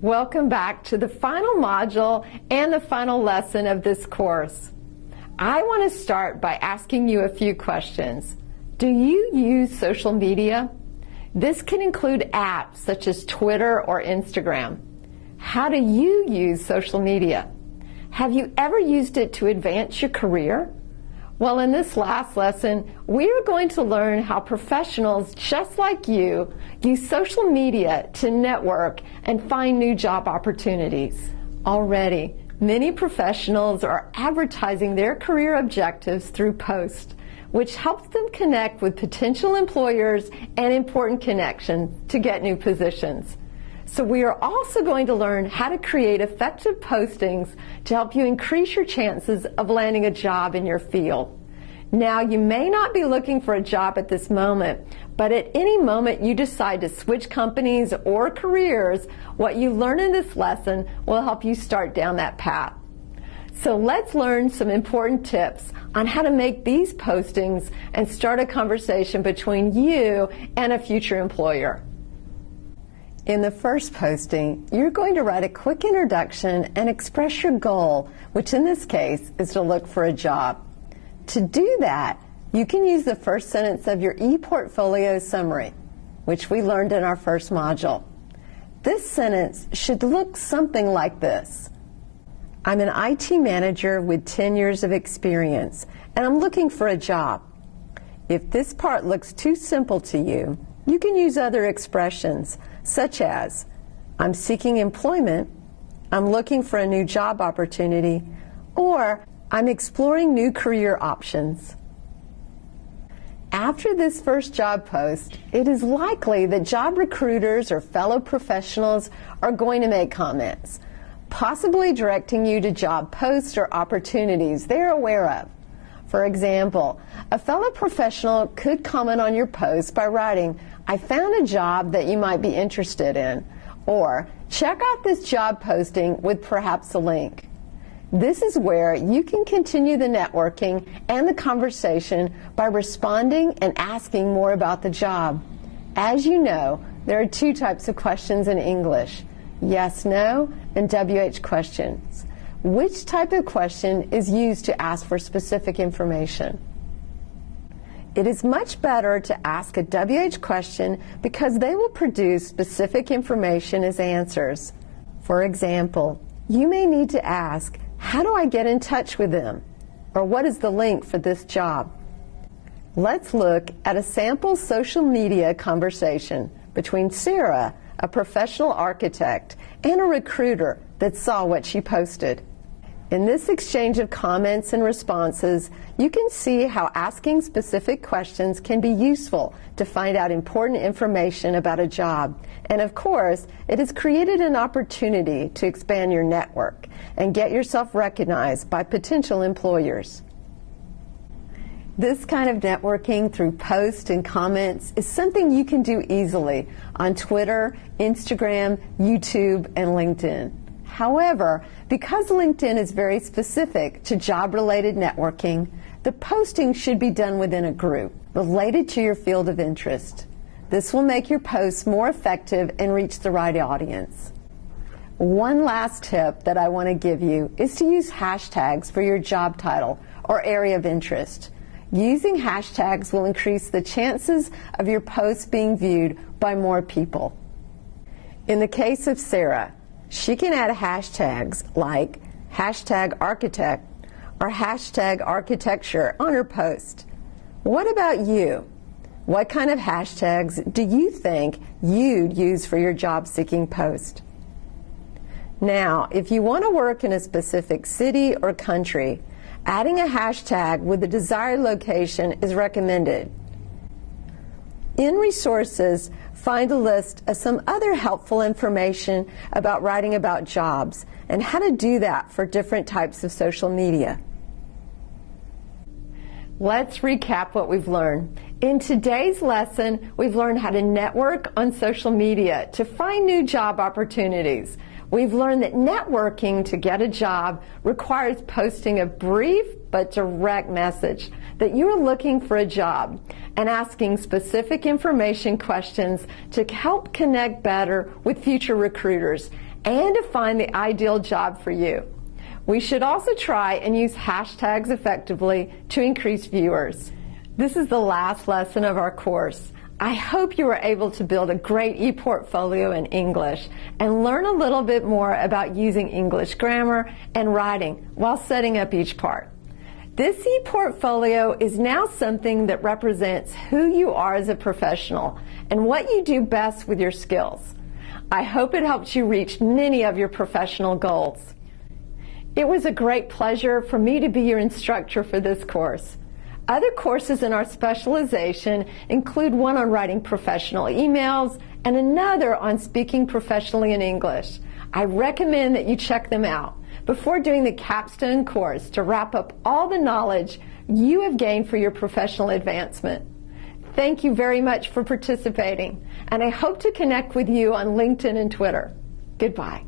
Welcome back to the final module and the final lesson of this course. I want to start by asking you a few questions. Do you use social media? This can include apps such as Twitter or Instagram. How do you use social media? Have you ever used it to advance your career? Well, in this last lesson, we are going to learn how professionals just like you use social media to network and find new job opportunities. Already, many professionals are advertising their career objectives through posts, which helps them connect with potential employers and important connections to get new positions. So we are also going to learn how to create effective postings to help you increase your chances of landing a job in your field. Now, you may not be looking for a job at this moment, but at any moment you decide to switch companies or careers, what you learn in this lesson will help you start down that path. So let's learn some important tips on how to make these postings and start a conversation between you and a future employer. In the first posting, you're going to write a quick introduction and express your goal, which in this case is to look for a job. To do that, you can use the first sentence of your ePortfolio summary, which we learned in our first module. This sentence should look something like this. I'm an IT manager with 10 years of experience, and I'm looking for a job. If this part looks too simple to you, you can use other expressions, such as, I'm seeking employment, I'm looking for a new job opportunity, or I'm exploring new career options. After this first job post, it is likely that job recruiters or fellow professionals are going to make comments, possibly directing you to job posts or opportunities they're aware of. For example, a fellow professional could comment on your post by writing, I found a job that you might be interested in, or check out this job posting with perhaps a link. This is where you can continue the networking and the conversation by responding and asking more about the job. As you know, there are two types of questions in English, yes, no, and WH questions. Which type of question is used to ask for specific information? It is much better to ask a WH question because they will produce specific information as answers. For example, you may need to ask, how do I get in touch with them? Or what is the link for this job? Let's look at a sample social media conversation between Sarah, a professional architect, and a recruiter that saw what she posted. In this exchange of comments and responses, you can see how asking specific questions can be useful to find out important information about a job. And of course, it has created an opportunity to expand your network and get yourself recognized by potential employers. This kind of networking through posts and comments is something you can do easily on Twitter, Instagram, YouTube, and LinkedIn. However, because LinkedIn is very specific to job-related networking, the posting should be done within a group related to your field of interest. This will make your posts more effective and reach the right audience. One last tip that I want to give you is to use hashtags for your job title or area of interest. Using hashtags will increase the chances of your posts being viewed by more people. In the case of Sarah, she can add hashtags like #architect or #architecture on her post. What about you? What kind of hashtags do you think you'd use for your job-seeking post? Now, if you want to work in a specific city or country, adding a hashtag with the desired location is recommended. In resources, find a list of some other helpful information about writing about jobs and how to do that for different types of social media. Let's recap what we've learned. In today's lesson, we've learned how to network on social media to find new job opportunities. We've learned that networking to get a job requires posting a brief but direct message that you are looking for a job and asking specific information questions to help connect better with future recruiters and to find the ideal job for you. We should also try and use hashtags effectively to increase viewers. This is the last lesson of our course. I hope you were able to build a great e-portfolio in English and learn a little bit more about using English grammar and writing while setting up each part. This e-portfolio is now something that represents who you are as a professional and what you do best with your skills. I hope it helps you reach many of your professional goals. It was a great pleasure for me to be your instructor for this course. Other courses in our specialization include one on writing professional emails and another on speaking professionally in English. I recommend that you check them out before doing the capstone course to wrap up all the knowledge you have gained for your professional advancement. Thank you very much for participating, and I hope to connect with you on LinkedIn and Twitter. Goodbye.